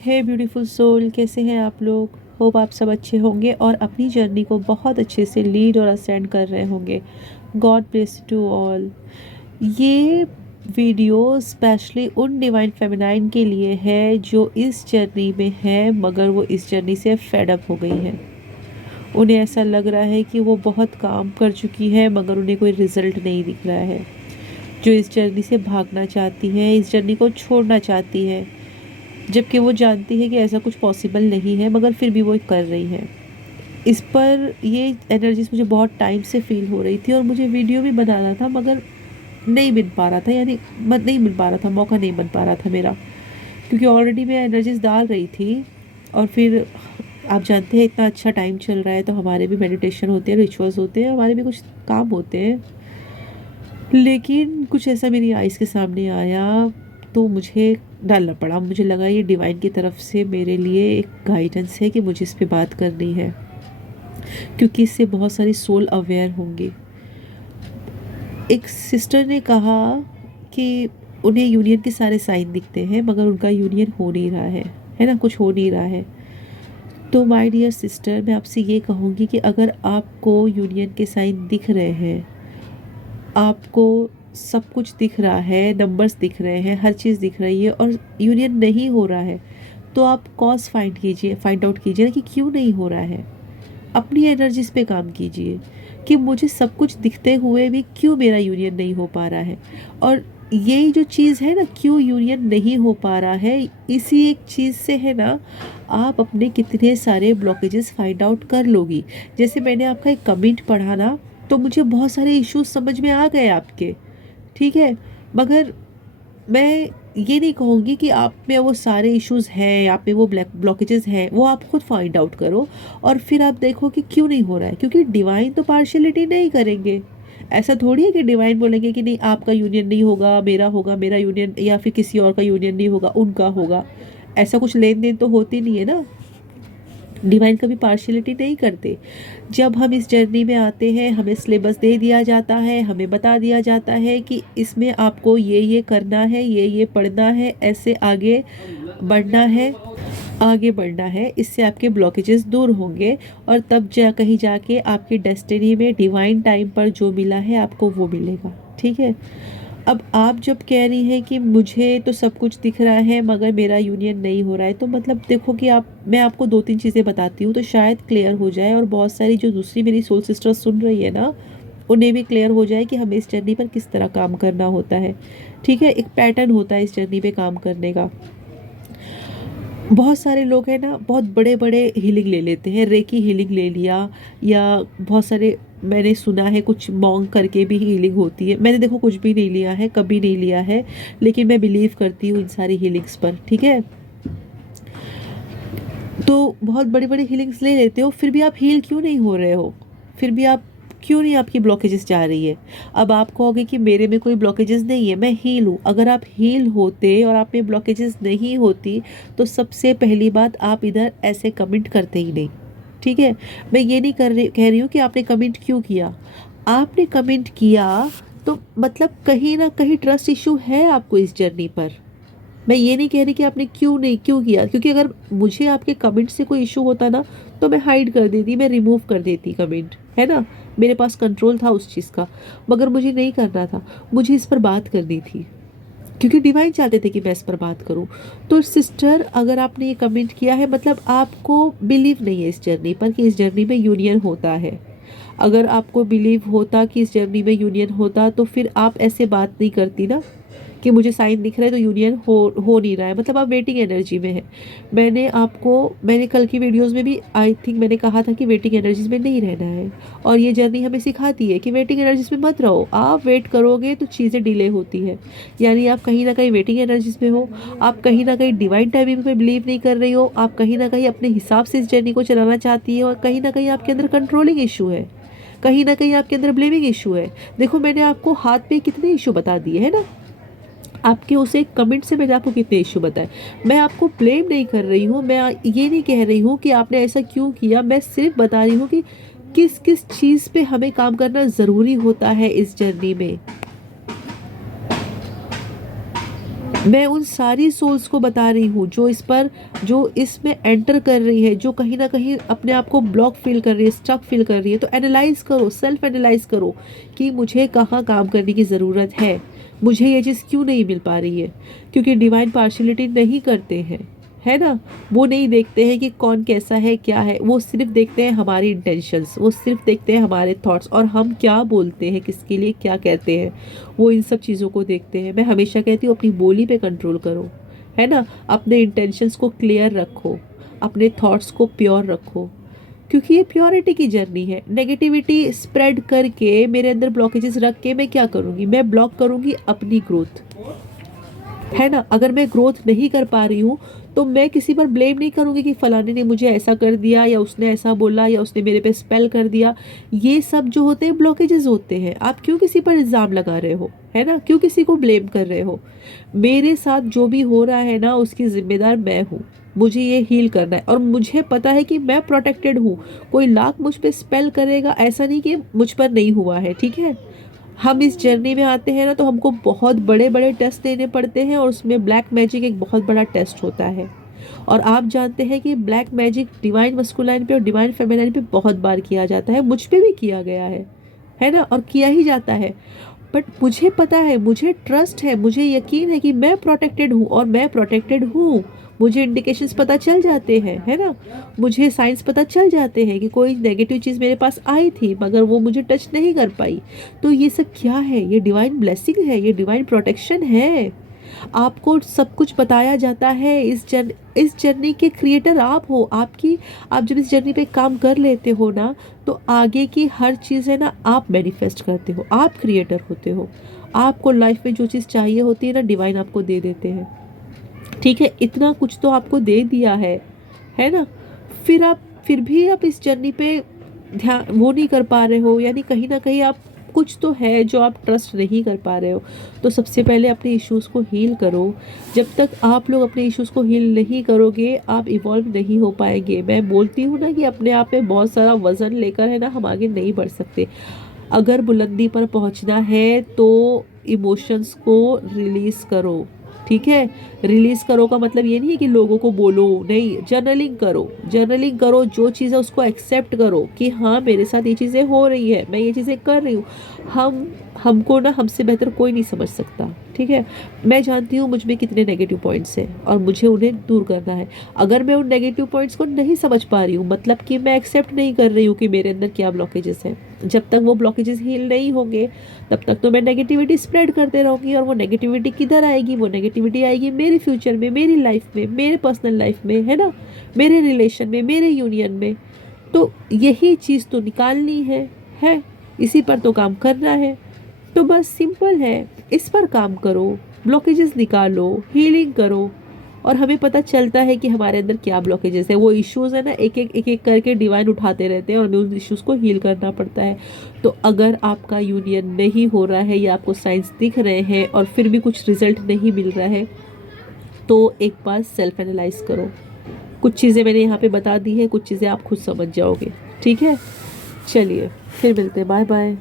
हे beautiful soul, कैसे हैं आप लोग। होप आप सब अच्छे होंगे और अपनी जर्नी को बहुत अच्छे से लीड और असेंड कर रहे होंगे। God bless to all. ये वीडियो स्पेशली उन डिवाइन फेमिनाइन के लिए है जो इस जर्नी में है मगर वो इस जर्नी से फेड अप हो गई हैं। उन्हें ऐसा लग रहा है कि वो बहुत काम कर चुकी है मगर उन्हें कोई रिज़ल्ट नहीं दिख रहा है। जो इस जर्नी से भागना चाहती हैं, इस जर्नी को छोड़ना चाहती है, जबकि वो जानती है कि ऐसा कुछ पॉसिबल नहीं है मगर फिर भी वो कर रही है। इस पर ये एनर्जीज मुझे बहुत टाइम से फील हो रही थी और मुझे वीडियो भी बनाना था मगर नहीं मिल पा रहा था, यानी नहीं मिल पा रहा था, मौका नहीं बन पा रहा था मेरा, क्योंकि ऑलरेडी मैं एनर्जीज डाल रही थी। और फिर आप जानते हैं इतना अच्छा टाइम चल रहा है तो हमारे भी मेडिटेशन होते हैं, रिचुअल्स होते हैं, हमारे भी कुछ काम होते हैं। लेकिन कुछ ऐसा मेरी आइज़ के सामने आया तो मुझे डालना पड़ा। मुझे लगा ये डिवाइन की तरफ से मेरे लिए एक गाइडेंस है कि मुझे इस पे बात करनी है, क्योंकि इससे बहुत सारी सोल अवेयर होंगी। एक सिस्टर ने कहा कि उन्हें यूनियन के सारे साइन दिखते हैं मगर उनका यूनियन हो नहीं रहा है ना, कुछ हो नहीं रहा है। तो माय डियर सिस्टर, मैं आपसे ये कहूँगी कि अगर आपको यूनियन के साइन दिख रहे हैं, आपको सब कुछ दिख रहा है, नंबर्स दिख रहे हैं, हर चीज़ दिख रही है और यूनियन नहीं हो रहा है, तो आप कॉज फाइंड आउट कीजिए ना कि क्यों नहीं हो रहा है। अपनी एनर्जीज पे काम कीजिए कि मुझे सब कुछ दिखते हुए भी क्यों मेरा यूनियन नहीं हो पा रहा है। और यही जो चीज़ है ना, क्यों यूनियन नहीं हो पा रहा है, इसी एक चीज़ से है ना आप अपने कितने सारे ब्लॉकेजेस फाइंड आउट कर लोगी। जैसे मैंने आपका एक कमेंट पढ़ा ना, तो मुझे बहुत सारे इश्यूज समझ में आ गए आपके, ठीक है। मगर मैं ये नहीं कहूँगी कि आप में वो सारे इश्यूज हैं, आप में वो ब्लॉकेजेस हैं, वो आप खुद फाइंड आउट करो और फिर आप देखो कि क्यों नहीं हो रहा है। क्योंकि डिवाइन तो पार्शियलिटी नहीं करेंगे। ऐसा थोड़ी है कि डिवाइन बोलेंगे कि नहीं आपका यूनियन नहीं होगा, मेरा होगा, मेरा यूनियन या फिर किसी और का यूनियन नहीं होगा, उनका होगा। ऐसा कुछ लेन देन तो होती नहीं है ना। डिवाइन कभी पार्शियलिटी नहीं करते। जब हम इस जर्नी में आते हैं हमें सिलेबस दे दिया जाता है, हमें बता दिया जाता है कि इसमें आपको ये करना है, ये पढ़ना है, ऐसे आगे बढ़ना है, आगे बढ़ना है, इससे आपके ब्लॉकेजेस दूर होंगे और तब कहीं जाके आपकी डेस्टिनी में डिवाइन टाइम पर जो मिला है आपको वो मिलेगा, ठीक है। अब आप जब कह रही हैं कि मुझे तो सब कुछ दिख रहा है मगर मेरा यूनियन नहीं हो रहा है, तो मतलब देखो कि मैं आपको दो तीन चीज़ें बताती हूँ तो शायद क्लियर हो जाए और बहुत सारी जो दूसरी मेरी सोल सिस्टर्स सुन रही है ना, उन्हें भी क्लियर हो जाए कि हमें इस जर्नी पर किस तरह काम करना होता है, ठीक है। एक पैटर्न होता है इस जर्नी पे काम करने का। बहुत सारे लोग हैं ना, बहुत बड़े बड़े हीलिंग ले लेते हैं, रेकी हीलिंग ले लिया, या बहुत सारे मैंने सुना है कुछ मॉन्ग करके भी हीलिंग होती है। मैंने देखो कुछ भी नहीं लिया है, कभी नहीं लिया है, लेकिन मैं बिलीव करती हूँ इन सारी हीलिंग्स पर, ठीक है। तो बहुत बड़ी बड़ी हीलिंग्स ले लेते हो फिर भी आप हील क्यों नहीं हो रहे हो, फिर भी आप क्यों नहीं, आपकी ब्लॉकेजेस जा रही है। अब आप कहोगे कि मेरे में कोई ब्लॉकेजेस नहीं है, मैं हील हूँ। अगर आप हील होते और आप में ब्लॉकेजेस नहीं होती तो सबसे पहली बात आप इधर ऐसे कमेंट करते ही नहीं, ठीक है। मैं ये नहीं कह रही हूँ कि आपने कमेंट क्यों किया। आपने कमेंट किया तो मतलब कहीं ना कहीं ट्रस्ट इशू है आपको इस जर्नी पर। मैं ये नहीं कह रही कि आपने क्यों किया, क्योंकि अगर मुझे आपके कमेंट से कोई इशू होता ना तो मैं हाइड कर देती, मैं रिमूव कर देती कमेंट, है ना। मेरे पास कंट्रोल था उस चीज़ का, मगर मुझे नहीं करना था, मुझे इस पर बात करनी थी क्योंकि डिवाइन चाहते थे कि मैं इस पर बात करूं। तो सिस्टर, अगर आपने ये कमेंट किया है मतलब आपको बिलीव नहीं है इस जर्नी पर कि इस जर्नी में यूनियन होता है। अगर आपको बिलीव होता कि इस जर्नी में यूनियन होता तो फिर आप ऐसे बात नहीं करती ना कि मुझे साइन दिख रहा है तो यूनियन हो नहीं रहा है, मतलब आप वेटिंग एनर्जी में है। मैंने कल की वीडियोस में भी आई थिंक मैंने कहा था कि वेटिंग एनर्जीज में नहीं रहना है। और ये जर्नी हमें सिखाती है कि वेटिंग एनर्जीज में मत रहो। आप वेट करोगे तो चीज़ें डिले होती है, यानी आप कहीं ना कहीं वेटिंग एनर्जीज में हो, आप कहीं ना कहीं डिवाइन टाइमिंग में बिलीव नहीं कर रही हो, आप कहीं ना कहीं अपने हिसाब से इस जर्नी को चलाना चाहती है और कहीं ना कहीं आपके अंदर कंट्रोलिंग इशू है, कहीं ना कहीं आपके अंदर ब्लेमिंग इशू है। देखो मैंने आपको हाथ पे कितने इशू बता दिए है ना, आपके उस एक कमेंट से मैंने आपको कितने इश्यू बताए। मैं आपको ब्लेम नहीं कर रही हूँ, मैं ये नहीं कह रही हूँ कि आपने ऐसा क्यों किया, मैं सिर्फ बता रही हूँ कि किस किस चीज़ पे हमें काम करना ज़रूरी होता है इस जर्नी में। मैं उन सारी सोल्स को बता रही हूँ जो इसमें एंटर कर रही है, जो कहीं ना कहीं अपने आप को ब्लॉक फील कर रही है, स्टक फील कर रही है। तो एनालाइज करो, सेल्फ एनालाइज करो कि मुझे कहाँ काम करने की ज़रूरत है, मुझे ये चीज़ क्यों नहीं मिल पा रही है। क्योंकि डिवाइन पार्शियलिटी नहीं करते हैं, है ना। वो नहीं देखते हैं कि कौन कैसा है क्या है, वो सिर्फ देखते हैं हमारी इंटेंशंस, वो सिर्फ देखते हैं हमारे थॉट्स और हम क्या बोलते हैं, किसके लिए क्या कहते हैं। वो इन सब चीज़ों को देखते हैं। मैं हमेशा कहती हूँ अपनी बोली पे कंट्रोल करो, है ना। अपने इंटेंशंस को क्लियर रखो, अपने थॉट्स को प्योर रखो, क्योंकि ये प्योरिटी की जर्नी है। नेगेटिविटी स्प्रेड करके मेरे अंदर ब्लॉकेजेस रख के मैं क्या करूँगी, मैं ब्लॉक करूँगी अपनी ग्रोथ, है ना। अगर मैं ग्रोथ नहीं कर पा रही हूँ तो मैं किसी पर ब्लेम नहीं करूँगी कि फलाने ने मुझे ऐसा कर दिया या उसने ऐसा बोला या उसने मेरे पे स्पेल कर दिया। ये सब जो होते हैं ब्लॉकेजेस होते हैं। आप क्यों किसी पर इल्ज़ाम लगा रहे हो, है ना, क्यों किसी को ब्लेम कर रहे हो। मेरे साथ जो भी हो रहा है ना, उसकी जिम्मेदार मैं हूँ। मुझे ये हील करना है और मुझे पता है कि मैं प्रोटेक्टेड हूँ। कोई लाख मुझ पे स्पेल करेगा, ऐसा नहीं कि मुझ पर नहीं हुआ है, ठीक है। हम इस जर्नी में आते हैं ना तो हमको बहुत बड़े बड़े टेस्ट देने पड़ते हैं और उसमें ब्लैक मैजिक एक बहुत बड़ा टेस्ट होता है। और आप जानते हैं कि ब्लैक मैजिक डिवाइन मस्कुलाइन पे और डिवाइन फेमिनाइन पे बहुत बार किया जाता है, मुझ पे भी किया गया है ना, और किया ही जाता है। बट मुझे पता है, मुझे ट्रस्ट है, मुझे यकीन है कि मैं प्रोटेक्टेड हूँ और मैं प्रोटेक्टेड हूँ। मुझे इंडिकेशंस पता चल जाते हैं, है ना। मुझे साइंस पता चल जाते हैं कि कोई नेगेटिव चीज़ मेरे पास आई थी मगर वो मुझे टच नहीं कर पाई। तो ये सब क्या है, ये डिवाइन ब्लेसिंग है, ये डिवाइन प्रोटेक्शन है। आपको सब कुछ बताया जाता है। इस जर्नी के क्रिएटर आप हो। आप जब इस जर्नी पे काम कर लेते हो ना, तो आगे की हर चीज़ है ना, आप मैनिफेस्ट करते हो, आप क्रिएटर होते हो। आपको लाइफ में जो चीज़ चाहिए होती है ना, डिवाइन आपको दे देते हैं, ठीक है। इतना कुछ तो आपको दे दिया है ना। फिर भी आप इस जर्नी पे ध्यान वो नहीं कर पा रहे हो, यानी कहीं ना कहीं आप कुछ तो है जो आप ट्रस्ट नहीं कर पा रहे हो। तो सबसे पहले अपने इश्यूज़ को हील करो। जब तक आप लोग अपने इश्यूज़ को हील नहीं करोगे, आप इवॉल्व नहीं हो पाएंगे। मैं बोलती हूँ ना कि अपने आप में बहुत सारा वज़न लेकर है ना, हम आगे नहीं बढ़ सकते। अगर बुलंदी पर पहुँचना है तो इमोशंस को रिलीज़ करो, ठीक है। रिलीज़ करो का मतलब ये नहीं है कि लोगों को बोलो, नहीं, जर्नलिंग करो। जर्नलिंग करो, जो चीज़ है उसको एक्सेप्ट करो कि हाँ मेरे साथ ये चीज़ें हो रही है, मैं ये चीज़ें कर रही हूँ। हमको ना हमसे बेहतर कोई नहीं समझ सकता, ठीक है। मैं जानती हूँ मुझ में कितने नेगेटिव पॉइंट्स हैं और मुझे उन्हें दूर करना है। अगर मैं उन नेगेटिव पॉइंट्स को नहीं समझ पा रही हूँ, मतलब कि मैं एक्सेप्ट नहीं कर रही हूँ कि मेरे अंदर क्या ब्लॉकेजेस हैं, जब तक वो ब्लॉकेजेस हील नहीं होंगे तब तक तो मैं नेगेटिविटी स्प्रेड करते रहूँगी। और वो नेगेटिविटी किधर आएगी, वो नेगेटिविटी आएगी मेरे फ्यूचर में, मेरी लाइफ में, मेरे पर्सनल लाइफ में, है ना, मेरे रिलेशन में, मेरे यूनियन में। तो यही चीज़ तो निकालनी है, इसी पर तो काम करना है। तो बस सिंपल है, इस पर काम करो, ब्लॉकेजेस निकालो, हीलिंग करो। और हमें पता चलता है कि हमारे अंदर क्या ब्लॉकेजेस है। वो इश्यूज़ है ना, एक एक करके डिवाइन उठाते रहते हैं और हमें उन इश्यूज़ को हील करना पड़ता है। तो अगर आपका यूनियन नहीं हो रहा है या आपको साइंस दिख रहे हैं और फिर भी कुछ रिजल्ट नहीं मिल रहा है, तो एक बार सेल्फ एनालाइज करो। कुछ चीज़ें मैंने यहाँ पे बता दी है, कुछ चीज़ें आप खुद समझ जाओगे, ठीक है। चलिए फिर मिलते हैं, बाय बाय।